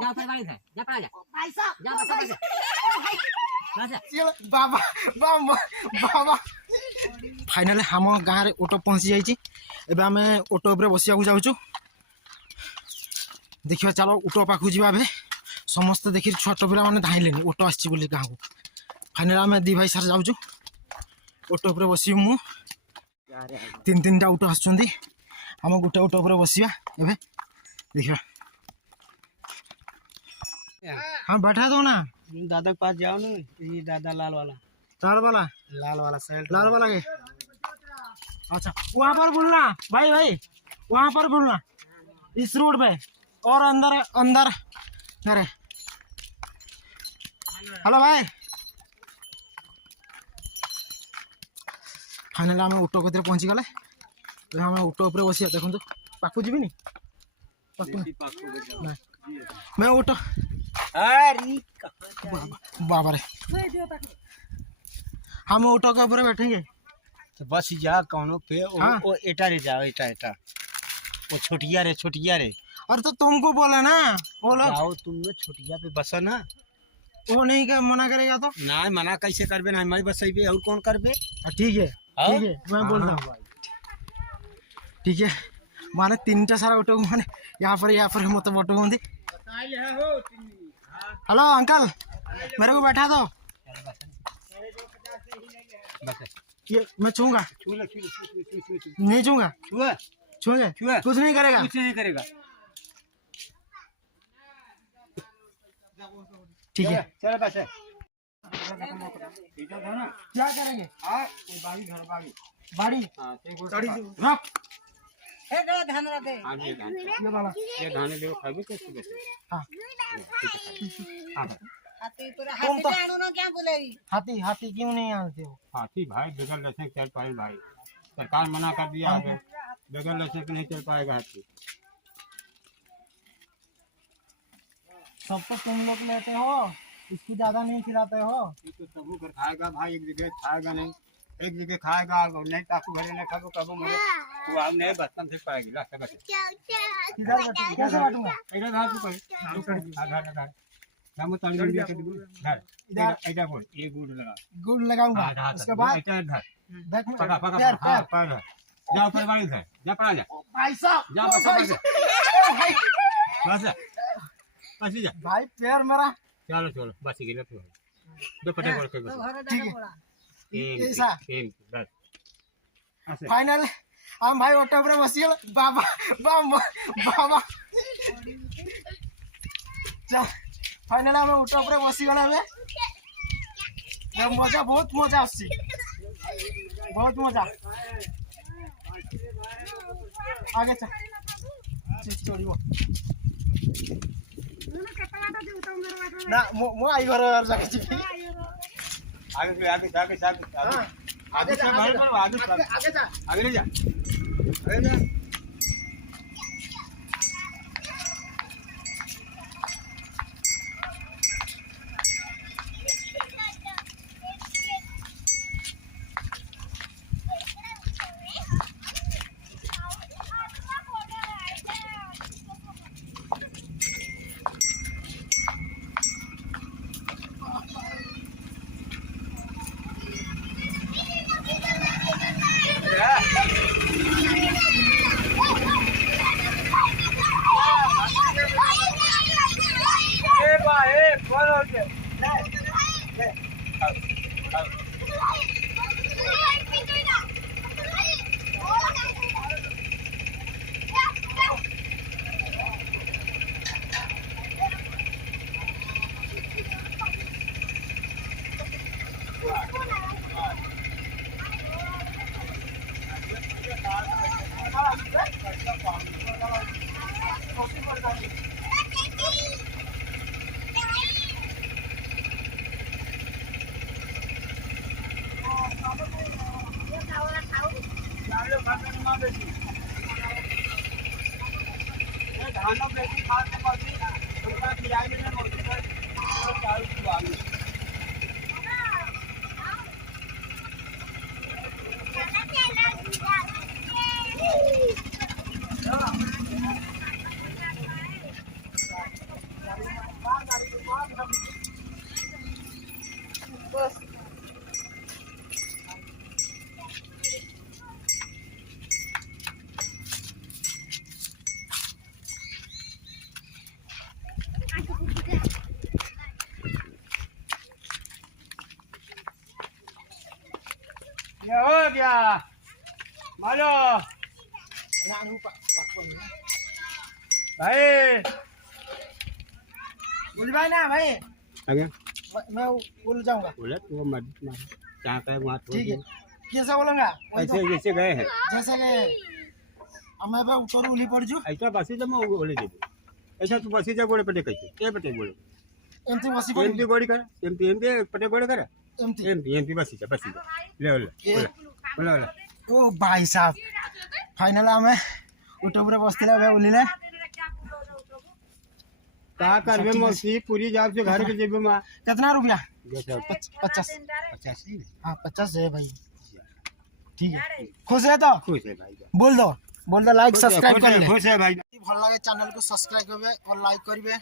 जा ऊपर बाड़ी है जा पड़ा जा भाई साहब जा बस बस बाबा बाबा बाबा फाइनली हम गाँव में ऑटो पहुँची जाइए एबे आम ऑटो उपर बसिया जाऊँ देखिए चलो ऑटो पाखु जा समस्ते देखिए छोट पिला मैंने धाइले ऑटो आसी गाँव को फाइनल आम दी भाई सार जाऊँ ऑटो उपर बस मु तीन तीन टा ऑटो आसुँच आम गोटे ऑटो उपर बसिया एबे देखिए हाँ बैठा दो ना दादा के पास जाओ ना ये दादा लाल वाला साइड लाल वाला के अच्छा वहाँ पर बोलना भाई भाई वहाँ पर बोलना इस रोड पे और अंदर अंदर अरे हेलो भाई फाइनल आम ऑटो कत पहुँची गले आम ऑटो उपर बसिया देखो तो पाखु जी मैं ऑटो बाबा रे हम ऑटो के ऊपर बैठेंगे तो बस जा कौनो पे हाँ? वो एटा रे जाओ एटा वो छोटिया रे अरे तो तुमको बोला ना वो लोग जाओ तुम लोग छोटिया पे बसो ना वो नहीं क्या मना करेगा तो ना मना कैसे करबे ना मैं बसइबे और कौन करबे ठीक है मैं बोल रहा हूँ ठीक है माने तीन टा सारा ऑटो माने यहाँ पर मत ऑटो होंगी हेलो अंकल मेरे को बैठा दो ये मैं छूंगा नहीं छूंगा छूंगे कुछ नहीं करेगा ठीक है चलो बस क्या करेंगे बाड़ी रख ये वाला ये धान ले खाबे कैसे बस हाँ हाथी तो आनो ना क्या बोलेगी हाथी क्यों नहीं आते हो हाथी भाई बगैर लाइसेंस चल पाए भाई सरकार मना कर दिया है बगैर लाइसेंस नहीं चल पाएगा हाथी सब तो तुम लोग लेते हो इसको ज्यादा नहीं खिलाते हो ये तो सबू घर खाएगा भाई एक जगह खाएगा नहीं एक जगह खाएगा नहीं ताकू घरे नहीं खाबो कबो मरे तू आम नहीं बर्तन से पाएगी ला सब कैसे बांटूंगा इधर धार तू कहीं धार हम ताली इंडिया के धार इधर ऐसा बोल ये गुड़ लगाऊंगा उसके बाद ऐसा धार बैक में पका हां पर जा ऊपर वाली धार जा पड़ा जा भाई साहब जा बस जा भाई पैर मेरा चलो बस गिर तो दो पटे बोल के ठीक है ऐसा बस फाइनल हम भाई ऑटो पर बसिए बाबा बाबा चल फाइनल हम ऑटो पर बसी गला मजा बहुत मजा आसी बहुत मजा आगे चल चोरी ना मो आई घर जाके छी आगे जा क्या मालो भाई बोल भाई ना भाई आगे मैं बोल जाऊंगा। बोले तू मत मार जहाँ का है वहाँ ठीक है कैसा बोलूंगा ऐसे जैसे गए हैं जैसे कि अब मैं ऊपर उली पड़ जू ऐसा बसी जब मैं बोले दे ऐसा तू बसी जब गोड़े पटे कैसे ये पटे बोले एमती बसी पड़ एमपी गोड़ी कर एमपी पटे गोड़े कर एमती एमपी बसी जा ले ले बोला ओ भाई साहब फाइनल आमे ऊपर पूरे बसते बे उलीले का करबे मौसी पूरी जाब से घर के जेबे में कितना रुपया जैसे 50 85 हाँ 50 है भाई ठीक है खुश है तो खुश है भाई बोल दो लाइक सब्सक्राइब कर ले खुश है भाई भल लगे चैनल को सब्सक्राइब करबे और लाइक करबे।